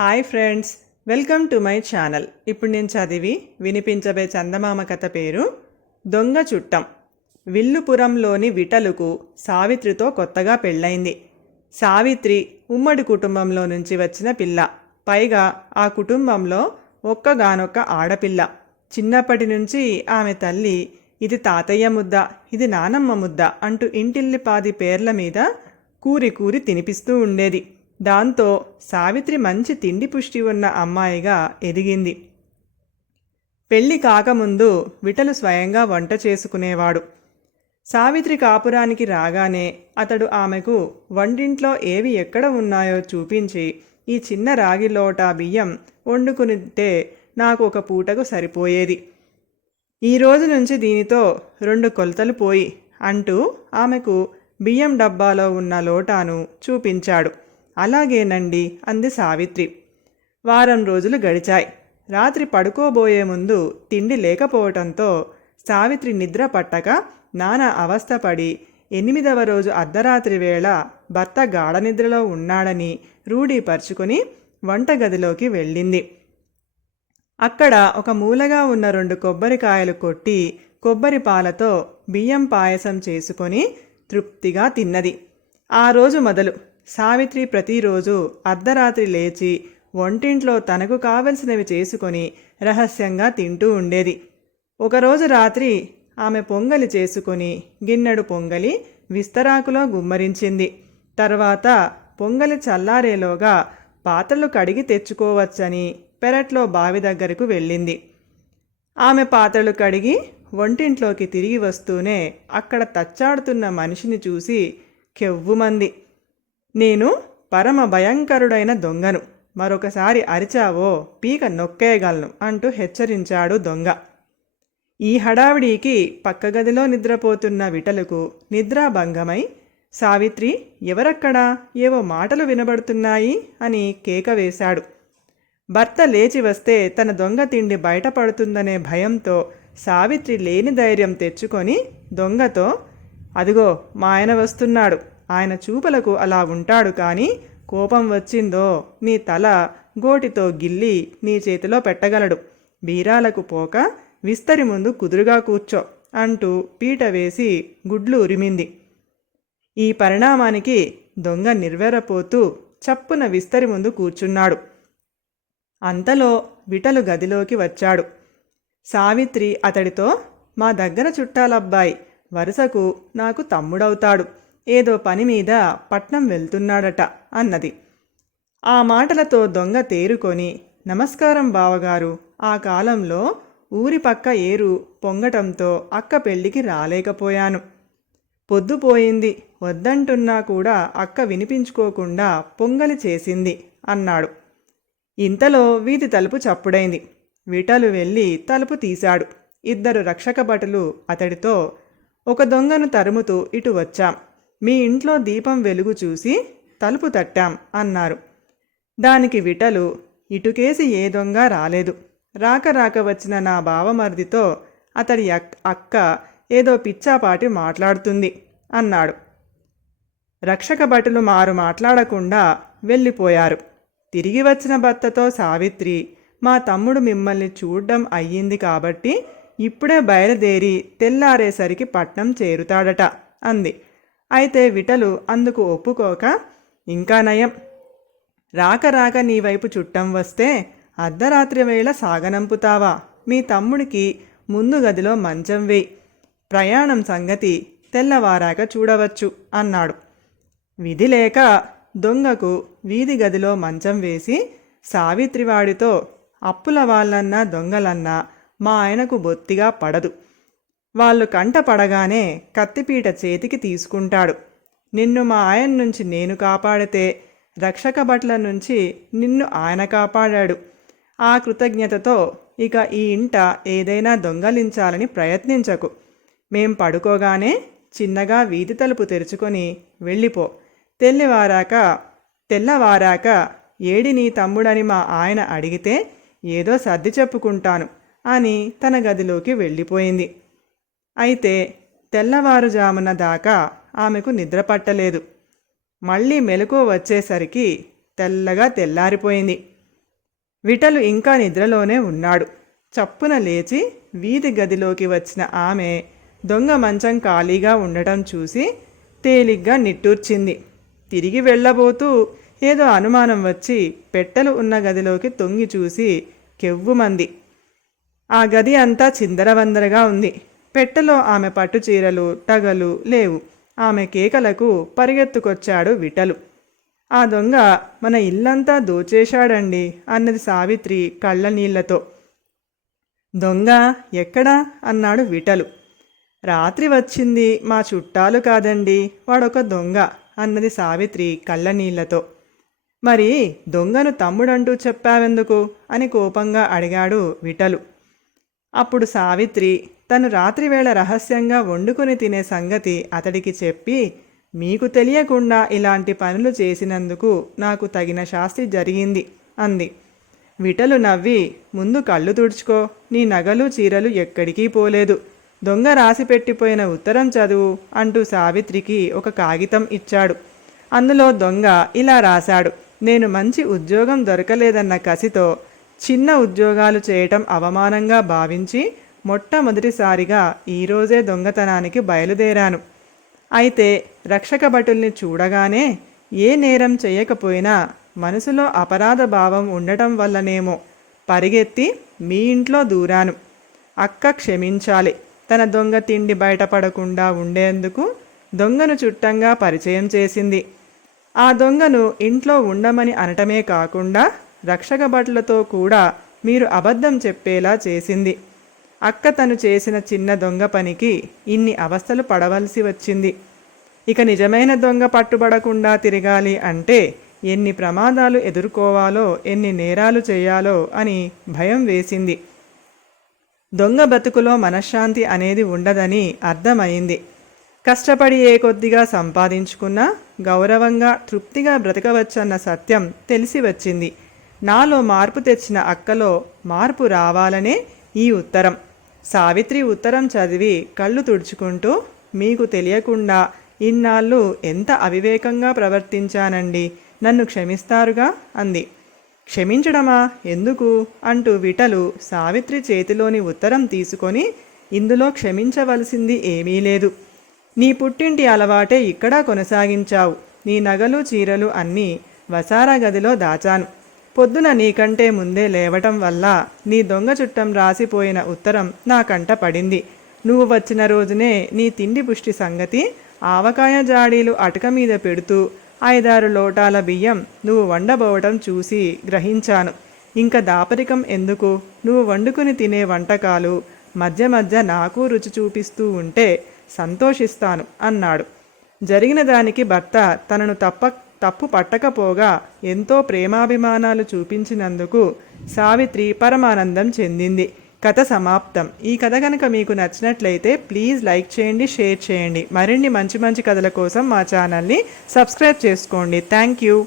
Hi friends, welcome to my channel. ఇప్పుడు నేను చదివి వినిపించబే చందమామ కథ పేరు దొంగ చుట్టం. విల్లుపురంలోని విఠలుకు సావిత్రితో కొత్తగా పెళ్ళైంది. సావిత్రి ఉమ్మడి కుటుంబంలో నుంచి వచ్చిన పిల్ల. పైగా ఆ కుటుంబంలో ఒక్కగానొక్క ఆడపిల్ల. చిన్నప్పటి నుంచి ఆమె తల్లి ఇది తాతయ్య ముద్ద, ఇది నానమ్మ ముద్ద అంటూ ఇంటిల్లిపాది పేర్ల మీద కూరి కూరి తినిపిస్తూ ఉండేది. దాంతో సావిత్రి మంచి తిండి పుష్టి ఉన్న అమ్మాయిగా ఎదిగింది. పెళ్లి కాకముందు విఠలు స్వయంగా వంట చేసుకునేవాడు. సావిత్రి కాపురానికి రాగానే అతడు ఆమెకు వంటింట్లో ఏవి ఎక్కడ ఉన్నాయో చూపించి, ఈ చిన్న రాగి లోటా బియ్యం వండుకునితే నాకు ఒక పూటకు సరిపోయేది, ఈ రోజు నుంచి దీనితో 2 కొలతలు పోయి అంటూ ఆమెకు బియ్యం డబ్బాలో ఉన్న లోటాను చూపించాడు. అలాగేనండి అంది సావిత్రి. వారం రోజులు గడిచాయి. రాత్రి పడుకోబోయే ముందు తిండి లేకపోవటంతో సావిత్రి నిద్ర పట్టక నానా అవస్థపడి 8వ రోజు అర్ధరాత్రి వేళ భర్త గాఢనిద్రలో ఉన్నాడని రూఢీపరుచుకొని వంటగదిలోకి వెళ్ళింది. అక్కడ ఒక మూలగా ఉన్న 2 కొబ్బరికాయలు కొట్టి కొబ్బరి పాలతో బియ్యం పాయసం చేసుకొని తృప్తిగా తిన్నది. ఆ రోజు మొదలు సావిత్రి ప్రతిరోజు అర్ధరాత్రి లేచి వంటింట్లో తనకు కావలసినవి చేసుకొని రహస్యంగా తింటూ ఉండేది. ఒకరోజు రాత్రి ఆమె పొంగలి చేసుకొని గిన్నెడు పొంగలి విస్తరాకులో గుమ్మరించింది. తర్వాత పొంగలి చల్లారేలోగా పాత్రలు కడిగి తెచ్చుకోవచ్చని పెరట్లో బావి దగ్గరకు వెళ్ళింది. ఆమె పాత్రలు కడిగి వంటింట్లోకి తిరిగి వస్తూనే అక్కడ తచ్చాడుతున్న మనిషిని చూసి కెవ్వుమంది. నేను పరమ భయంకరుడైన దొంగను, మరొకసారి అరిచావో పీక నొక్కేయగలను అంటూ హెచ్చరించాడు దొంగ. ఈ హడావిడికి పక్కగదిలో నిద్రపోతున్న విఠలకు నిద్రాభంగమై, సావిత్రి ఎవరక్కడా, ఏవో మాటలు వినబడుతున్నాయి అని కేక వేశాడు. భర్త లేచి వస్తే తన దొంగ తిండి బయటపడుతుందనే భయంతో సావిత్రి లేని ధైర్యం తెచ్చుకొని దొంగతో, అదిగో మా ఆయన వస్తున్నాడు, ఆయన చూపులకు అలా ఉంటాడు, కానీ కోపం వచ్చిందో నీ తల గోటితో గిల్లి నీ చేతిలో పెట్టగలడు, బీరాలకు పోక విస్తరి ముందు కుదురుగా కూర్చో అంటూ పీట వేసి గుడ్లు ఉరిమింది. ఈ పరిణామానికి దొంగ నిర్వెరపోతూ చప్పున విస్తరి ముందు కూర్చున్నాడు. అంతలో విఠలు గదిలోకి వచ్చాడు. సావిత్రి అతడితో, మా దగ్గర చుట్టాలబ్బాయి, వరుసకు నాకు తమ్ముడవుతాడు, ఏదో పని మీద పట్నం వెళ్తున్నాడట అన్నది. ఆ మాటలతో దొంగ తేరుకొని, నమస్కారం బావగారు, ఆ కాలంలో ఊరి పక్క ఏరు పొంగటంతో అక్క పెళ్లికి రాలేకపోయాను, పొద్దుపోయింది, వద్దంటున్నా కూడా అక్క వినిపించుకోకుండా పొంగలి చేసింది అన్నాడు. ఇంతలో వీధి తలుపు చప్పుడైంది. విఠలు వెళ్ళి తలుపు తీశాడు. 2 రక్షక భటులు అతడితో, ఒక దొంగను తరుముతూ ఇటు వచ్చాం, మీ ఇంట్లో దీపం వెలుగు చూసి తలుపు తట్టాం అన్నారు. దానికి విఠలు, ఇటుకేసి ఏ దొంగ రాలేదు, రాక రాక వచ్చిన నా బావమర్దితో అతడి అక్క ఏదో పిచ్చాపాటి మాట్లాడుతుంది అన్నాడు. రక్షక భటులు మారు మాట్లాడకుండా వెళ్ళిపోయారు. తిరిగి వచ్చిన భర్తతో సావిత్రి, మా తమ్ముడు మిమ్మల్ని చూడ్డం అయ్యింది కాబట్టి ఇప్పుడే బయలుదేరి తెల్లారేసరికి పట్నం చేరుతాడట అంది. అయితే విఠలు అందుకు ఒప్పుకోక, ఇంకా నయం, రాక రాక నీ వైపు చుట్టం వస్తే అర్ధరాత్రి వేళ సాగనంపుతావా, మీ తమ్ముడికి ముందు గదిలో మంచం వేయి, ప్రయాణం సంగతి తెల్లవారాక చూడవచ్చు అన్నాడు. విధి లేక దొంగకు వీధి గదిలో మంచం వేసి, సావిత్రివాడితో, అప్పుల వాళ్ళన్నా దొంగలన్నా మా ఆయనకు బొత్తిగా పడదు, వాళ్ళు కంట పడగానే కత్తిపీట చేతికి తీసుకుంటాడు, నిన్ను మా ఆయన నుంచి నేను కాపాడితే రక్షక భట్ల నుంచి నిన్ను ఆయన కాపాడాడు, ఆ కృతజ్ఞతతో ఇక ఈ ఇంట ఏదైనా దొంగలించాలని ప్రయత్నించకు, మేం పడుకోగానే చిన్నగా వీధి తలుపు తెరుచుకొని వెళ్ళిపో, తెల్లవారాక ఏడి నీ తమ్ముడని మా ఆయన అడిగితే ఏదో సర్ది చెప్పుకుంటాను అని తన గదిలోకి వెళ్ళిపోయింది. అయితే తెల్లవారుజామున దాకా ఆమెకు నిద్ర పట్టలేదు. మళ్ళీ మెలకువ వచ్చేసరికి తెల్లగా తెల్లారిపోయింది. విఠలు ఇంకా నిద్రలోనే ఉన్నాడు. చప్పున లేచి వీధి గదిలోకి వచ్చిన ఆమె దొంగ మంచం ఖాళీగా ఉండటం చూసి తేలిగ్గా నిట్టూర్చింది. తిరిగి వెళ్ళబోతూ ఏదో అనుమానం వచ్చి పెట్టెలు ఉన్న గదిలోకి తొంగి చూసి కెవ్వుమంది. ఆ గది అంతా చిందరవందరగా ఉంది. పెట్టెలో ఆమె పట్టుచీరలు టగలు లేవు. ఆమె కేకలకు పరిగెత్తుకొచ్చాడు విఠలు. ఆ దొంగ మన ఇల్లంతా దోచేశాడండి అన్నది సావిత్రి కళ్ళ నీళ్లతో. దొంగ ఎక్కడా అన్నాడు విఠలు. రాత్రి వచ్చింది మా చుట్టాలు కాదండి, వాడొక దొంగ అన్నది సావిత్రి కళ్ళనీళ్లతో. మరి దొంగను తమ్ముడంటూ చెప్పావెందుకు అని కోపంగా అడిగాడు విఠలు. అప్పుడు సావిత్రి తను రాత్రివేళ రహస్యంగా వండుకొని తినే సంగతి అతడికి చెప్పి, మీకు తెలియకుండా ఇలాంటి పనులు చేసినందుకు నాకు తగిన శాస్తి జరిగింది అంది. విఠలు నవ్వి, ముందు కళ్ళు తుడుచుకో, నీ నగలు చీరలు ఎక్కడికి పోలేదు, దొంగ రాసిపెట్టిపోయిన ఉత్తరం చదువు అంటూ సావిత్రికి ఒక కాగితం ఇచ్చాడు. అందులో దొంగ ఇలా రాశాడు: నేను మంచి ఉద్యోగం దొరకలేదన్న కసితో చిన్న ఉద్యోగాలు చేయటం అవమానంగా భావించి మొట్టమొదటిసారిగా ఈరోజే దొంగతనానికి బయలుదేరాను. అయితే రక్షక భటుల్ని చూడగానే ఏ నేరం చేయకపోయినా మనసులో అపరాధ భావం ఉండటం వల్లనేమో పరిగెత్తి మీ ఇంట్లో దూరాను. అక్క క్షమించాలి. తన దొంగ తిండి బయటపడకుండా ఉండేందుకు దొంగను చుట్టంగా పరిచయం చేసింది. ఆ దొంగను ఇంట్లో ఉండమని అనటమే కాకుండా రక్షక భటులతో కూడా మీరు అబద్ధం చెప్పేలా చేసింది. అక్క తను చేసిన చిన్న దొంగ పనికి ఇన్ని అవస్థలు పడవలసి వచ్చింది. ఇక నిజమైన దొంగ పట్టుబడకుండా తిరగాలి అంటే ఎన్ని ప్రమాదాలు ఎదుర్కోవాలో, ఎన్ని నేరాలు చేయాలో అని భయం వేసింది. దొంగ బతుకులో మనశ్శాంతి అనేది ఉండదని అర్థమైంది. కష్టపడి ఏ కొద్దిగా సంపాదించుకున్నా గౌరవంగా తృప్తిగా బ్రతకవచ్చన్న సత్యం తెలిసి వచ్చింది. నాలో మార్పు తెచ్చిన అక్కలో మార్పు రావాలనే ఈ ఉత్తరం. సావిత్రి ఉత్తరం చదివి కళ్ళు తుడుచుకుంటూ, మీకు తెలియకుండా ఇన్నాళ్ళు ఎంత అవివేకంగా ప్రవర్తించానండి, నన్ను క్షమిస్తారుగా అంది. క్షమించడమా, ఎందుకు అంటూ విఠలు సావిత్రి చేతిలోని ఉత్తరం తీసుకొని, ఇందులో క్షమించవలసింది ఏమీ లేదు. నీ పుట్టింటి అలవాటే ఇక్కడ కొనసాగించావు. నీ నగలు చీరలు అన్నీ వసారా గదిలో దాచాను. పొద్దున నీకంటే ముందే లేవటం వల్ల నీ దొంగ చుట్టం రాసిపోయిన ఉత్తరం నా కంట పడింది. నువ్వు వచ్చిన రోజునే నీ తిండి పుష్టి సంగతి ఆవకాయ జాడీలు అటక మీద పెడుతూ 5-6 లోటాల బియ్యం నువ్వు వండబోవటం చూసి గ్రహించాను. ఇంక దాపరికం ఎందుకు, నువ్వు వండుకుని తినే వంటకాలు మధ్య మధ్య నాకు రుచి చూపిస్తూ ఉంటే సంతోషిస్తాను అన్నాడు. జరిగిన దానికి భర్త తనను తప్పు పట్టకపోగా ఎంతో ప్రేమాభిమానాలు చూపించినందుకు సావిత్రి పరమానందం చెందింది. కథ సమాప్తం. ఈ కథ కనుక మీకు నచ్చినట్లయితే ప్లీజ్ లైక్ చేయండి, షేర్ చేయండి. మరిన్ని మంచి మంచి కథల కోసం మా ఛానల్ని సబ్స్క్రైబ్ చేసుకోండి. Thank you.